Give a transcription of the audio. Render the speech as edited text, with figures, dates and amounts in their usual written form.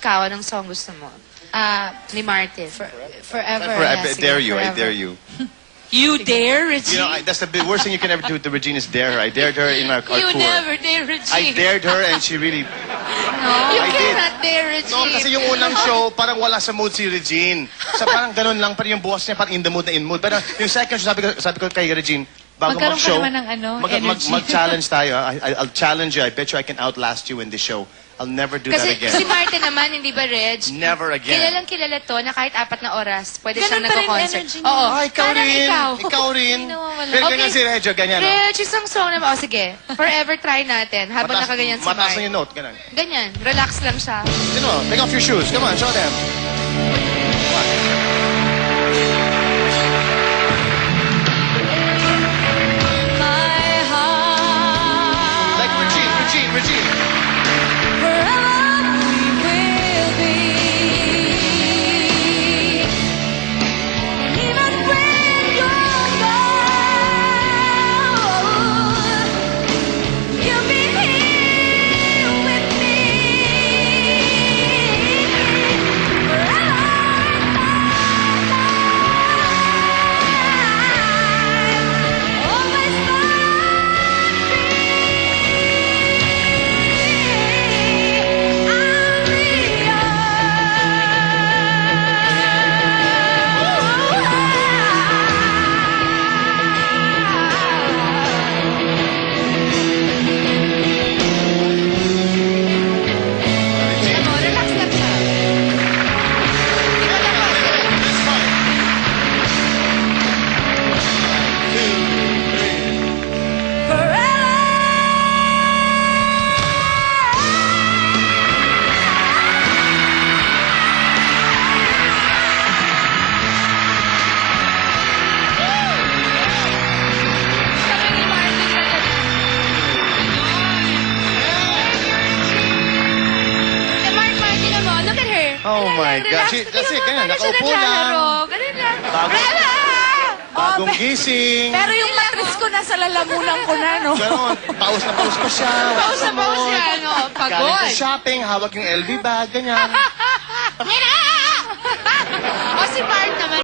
ikaw, anong song gusto mo? Ni Martin. Forever. I Yes, dare sige, you, I forever. dare you. You dare, You Regine? know, that's the worst thing you can ever do to Regine is dare her. I dared her in our You tour. never dare, Regine. I dared her and she really... No, you I did. cannot dare, Regine. No, kasi yung unang show, parang wala sa mood si Regine. So parang ganun lang, parang yung buwas niya, parang in the mood na in mood. Pero yung second show, sabi ko kay Regine, bago Magkaroon ka mag-show, naman ng energy. mag-challenge tayo. I'll challenge you. I bet you I can outlast you in this show. I'll never do that Kasi again. si Martin naman, hindi ba, Reg? Never again. Kilalang kilala to na kahit 4 na oras, pwede Ganun siyang pa rin nagko-concert. energy niya. Oo. Ah, ikaw Parang rin. Ikaw rin. Hindi nawawala. Pero ganyan si Regio, ganyan. No? Reg, isang song naman. O, sige. Forever try natin. Habang nakaganyan si Mataas na Martin. yung note, ganun. Ganyan. Relax lang siya. You know, take off your shoes. Come on, show them. My heart. Like Regine. Forever we will be. And even when you're gone, you'll be here with me. Forever. Always Ano, relax lang siya. Ikaw lang ako. Sabi ni Martin na Martin mo, look at her. Oh my Relax. God. Kasi Tingnan mo, ganyan, paano siya nakaupo lang. naglalaro. Ganun lang. Bago- Rela! Bagong gising. Pero yung matris ko nasa lalamunan ko na, no? Ganon, paus na paus pa siya. Paus na paus siya, no? Galing Pagod. sa shopping, hawak yung LV bag, ganyan. O si Bart naman.